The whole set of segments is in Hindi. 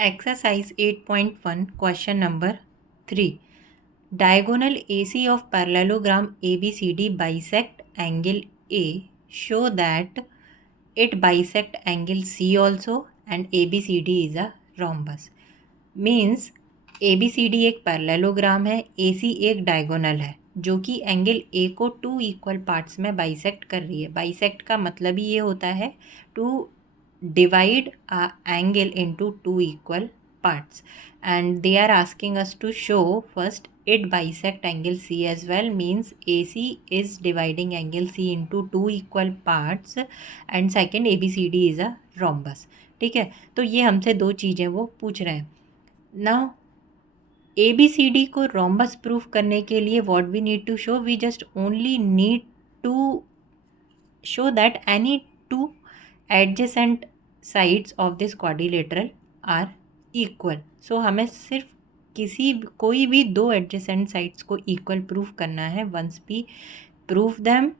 Exercise 8.1 question number 3. Diagonal AC of parallelogram ABCD bisect angle A. Show that it bisect angle C also and ABCD is a rhombus. Means ABCD एक पैरेललोग्राम है, AC एक डायगोनल है जो कि एंगल A को टू इक्वल पार्ट्स में बाइसेक्ट कर रही है. बाइसेक्ट का मतलब ही ये होता है to divide a angle into two equal parts, and they are asking us to show first it bisect angle C as well, means AC is dividing angle C into two equal parts, and second ABCD is a rhombus. ठीक है, तो ये हमसे दो चीज़ें वो पूछ रहे हैं. नाउ ABCD को rhombus प्रूफ करने के लिए what we need to show, we just only need to show that any two adjacent sides of this quadrilateral are equal. So हमें सिर्फ कोई भी दो adjacent sides को equal प्रूफ करना है. Once we prove them,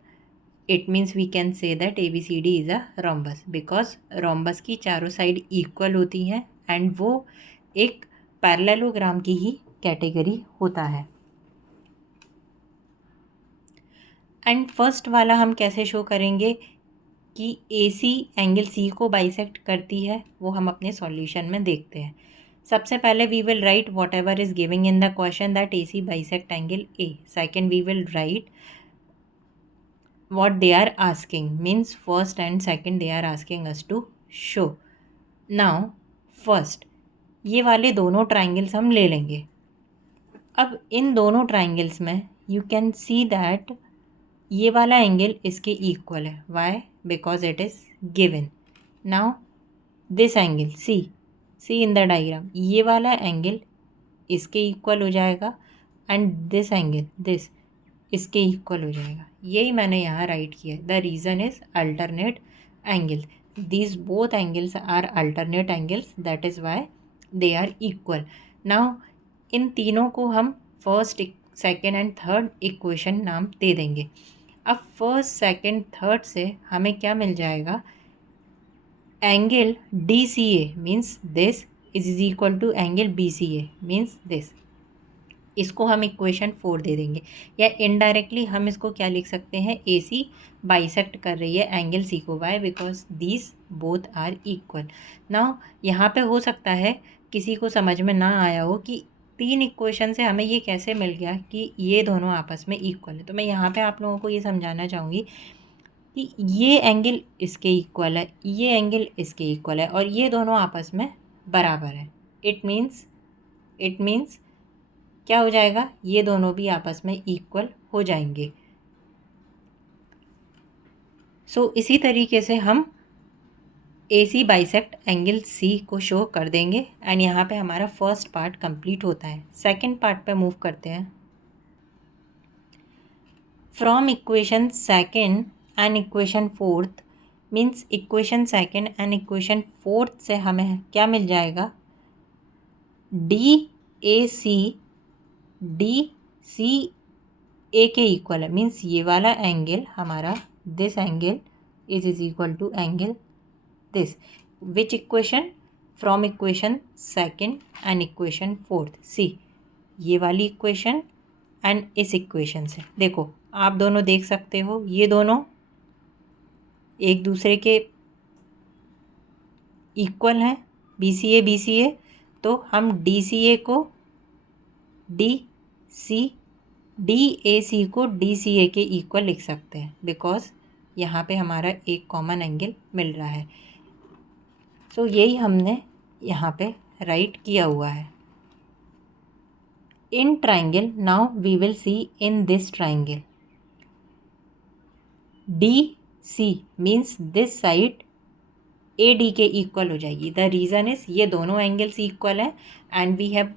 it means we can say that ABCD is a rhombus, because rhombus की चारों साइड equal होती हैं and वो एक पैरेललोग्राम की ही कैटेगरी होता है. एंड फर्स्ट वाला हम कैसे शो करेंगे कि AC एंगल C को बाइसेक्ट करती है, वो हम अपने सॉल्यूशन में देखते हैं. सबसे पहले we will write whatever is giving in the question that AC bisect angle A. Second we will write what they are asking, means first and second they are asking us to show. Now first ये वाले दोनों ट्राइंगल्स हम ले लेंगे. अब इन दोनों ट्राइंगल्स में यू कैन सी दैट ये वाला एंगल इसके इक्वल है. Why? Because it is given. Now this angle C in the diagram, ये वाला एंगल इसके इक्वल हो जाएगा एंड दिस एंगल दिस इसके इक्वल हो जाएगा. यही मैंने यहाँ राइट किया है. The reason is alternate angle. These both angles are alternate angles, that is why they are equal. Now इन तीनों को हम first, second and third equation नाम दे देंगे. अब फर्स्ट, सेकेंड, थर्ड से हमें क्या मिल जाएगा? Angle DCA means this is equal to angle BCA means this. इसको हम इक्वेशन 4 दे देंगे. या इनडायरेक्टली हम इसको क्या लिख सकते हैं? AC बाइसेक्ट कर रही है एंगल C को. Why? Because these both are equal. Now यहाँ पे हो सकता है किसी को समझ में ना आया हो कि तीन इक्वेशन से हमें ये कैसे मिल गया कि ये दोनों आपस में इक्वल है. तो मैं यहाँ पे आप लोगों को ये समझाना चाहूँगी कि ये एंगल इसके इक्वल है, ये एंगल इसके इक्वल है और ये दोनों आपस में बराबर है. इट मीन्स क्या हो जाएगा? ये दोनों भी आपस में इक्वल हो जाएंगे. सो इसी तरीके से हम AC बाइसेक्ट एंगल C को शो कर देंगे एंड यहाँ पे हमारा फर्स्ट पार्ट कंप्लीट होता है. सेकंड पार्ट पे मूव करते हैं. From equation second and equation fourth, means equation second and equation fourth से हमें क्या मिल जाएगा? DCA के इक्वल है. मीन्स ये वाला एंगल हमारा, this angle is equal to angle this. Which equation? From equation second and equation fourth. See, ये वाली इक्वेशन एंड इस इक्वेशन से देखो, आप दोनों देख सकते हो ये दोनों एक दूसरे के इक्वल हैं. BCA. तो हम DCA को DAC को DCA के इक्वल लिख सकते हैं, बिकॉज यहाँ पे हमारा एक कॉमन एंगल मिल रहा है. सो यही हमने यहाँ पे राइट किया हुआ है. In triangle, now we will see in this triangle DC means this side AD के इक्वल हो जाएगी. द रीज़न इज ये दोनों एंगल्स इक्वल हैं and we have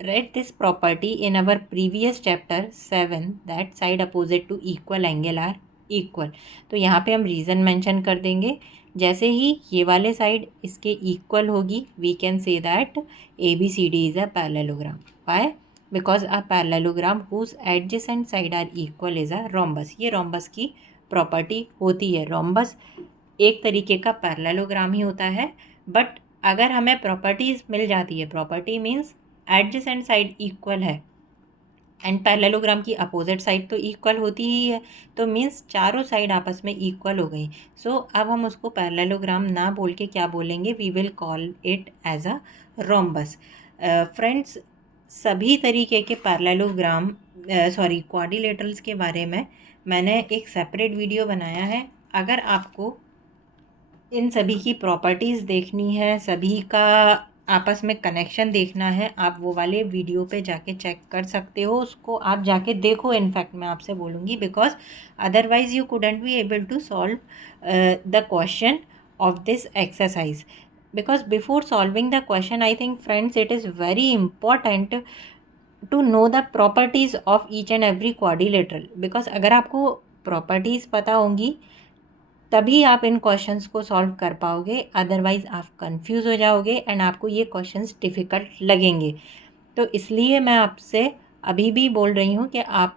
read this property in our previous chapter 7 that side opposite to equal angle are equal. तो यहाँ पे हम रीज़न मेंशन कर देंगे. जैसे ही ये वाले साइड इसके इक्वल होगी, we can say that ABCD is a parallelogram. Why? Because a parallelogram whose adjacent side are equal is a rhombus. ये रोम्बस की प्रॉपर्टी होती है. रोम्बस एक तरीके का पैरेललोग्राम ही होता है, बट अगर हमें प्रॉपर्टीज़ मिल जाती है, property means adjacent side equal है एंड पैरेललोग्राम की अपोजिट साइड तो इक्वल होती ही है, तो मीन्स चारों साइड आपस में इक्वल हो गई। सो अब हम उसको पैरेललोग्राम ना बोल के क्या बोलेंगे, we will call it as a rhombus. Friends, सभी तरीके के पैरेललोग्राम क्वाड्रिलेटरल्स के बारे में मैंने एक सेपरेट वीडियो बनाया है। अगर आपको इन सभी की प्रॉपर्टीज़ देखनी है, सभी का आपस में कनेक्शन देखना है, आप वो वाले वीडियो पे जाके चेक कर सकते हो, उसको आप जाके देखो। इनफैक्ट मैं आपसे बोलूँगी, because otherwise you couldn't be able to solve the question of this exercise. Because before solving the question I think friends it is very important to know the properties of each and every quadrilateral. Because अगर आपको प्रॉपर्टीज़ पता होंगी तभी आप इन क्वेश्चंस को सॉल्व कर पाओगे, अदरवाइज़ आप कंफ्यूज हो जाओगे एंड आपको ये क्वेश्चंस डिफ़िकल्ट लगेंगे। तो इसलिए मैं आपसे अभी भी बोल रही हूँ कि आप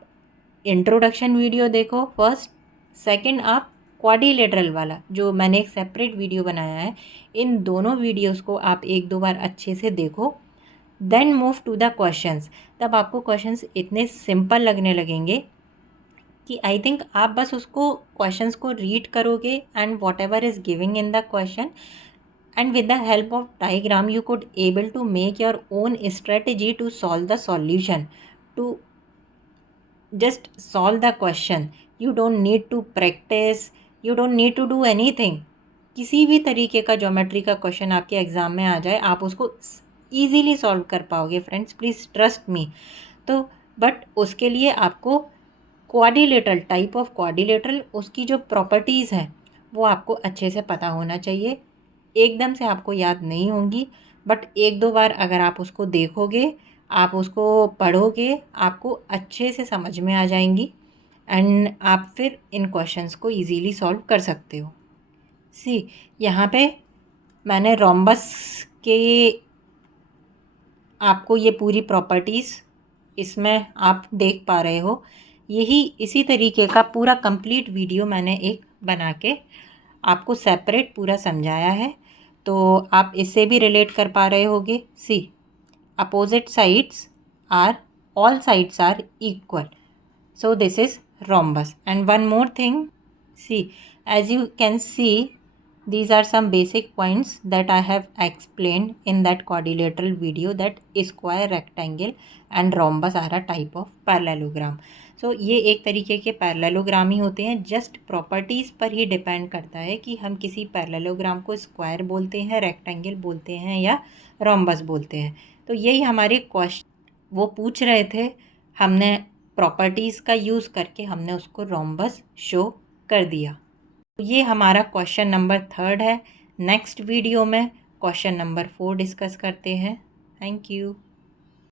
इंट्रोडक्शन वीडियो देखो फर्स्ट, सेकंड आप क्वाड्रिलेटरल वाला जो मैंने एक सेपरेट वीडियो बनाया है, इन दोनों वीडियोस को आप एक दो बार अच्छे से देखो, then move to the questions. तब आपको क्वेश्चंस इतने सिंपल लगने लगेंगे कि आई थिंक आप बस उसको क्वेश्चंस को रीड करोगे and what ever is giving in the question, and with the help of diagram you could able to make your own strategy to solve the solution, to just solve the question. You don't need to practice, you don't need to do anything. किसी भी तरीके का ज्योमेट्री का क्वेश्चन आपके एग्ज़ाम में आ जाए, आप उसको ईजीली सॉल्व कर पाओगे फ्रेंड्स, प्लीज़ ट्रस्ट मी। तो बट उसके लिए आपको क्वाड्रिलेटरल, टाइप ऑफ क्वाड्रिलेटरल, उसकी जो प्रॉपर्टीज़ हैं वो आपको अच्छे से पता होना चाहिए। एकदम से आपको याद नहीं होंगी, बट एक दो बार अगर आप उसको देखोगे, आप उसको पढ़ोगे, आपको अच्छे से समझ में आ जाएंगी एंड आप फिर इन क्वेश्चंस को इजीली सॉल्व कर सकते हो। सी, यहाँ पे मैंने रोम्बस के आपको ये पूरी प्रॉपर्टीज़ इसमें आप देख पा रहे हो। यही इसी तरीके का पूरा कंप्लीट वीडियो मैंने एक बना के आपको सेपरेट पूरा समझाया है, तो आप इससे भी रिलेट कर पा रहे होगे। See, opposite sides are, all sides are equal, so this is rhombus. And one more thing, see, as you can see, these are some basic points that I have explained in that quadrilateral video, that square, rectangle and rhombus are a type of parallelogram. so ये एक तरीके के पैरेललोग्राम ही होते हैं, जस्ट प्रॉपर्टीज़ पर ही डिपेंड करता है कि हम किसी पैरेललोग्राम को स्क्वायर बोलते हैं, रेक्टेंगल बोलते हैं या रोम्बस बोलते हैं। तो यही हमारे क्वेश्चन वो पूछ रहे थे, हमने प्रॉपर्टीज़ का यूज़ करके हमने उसको रोम्बस शो कर दिया। तो ये हमारा क्वेश्चन नंबर 3 है। नेक्स्ट वीडियो में क्वेश्चन नंबर 4 डिस्कस करते हैं। Thank you.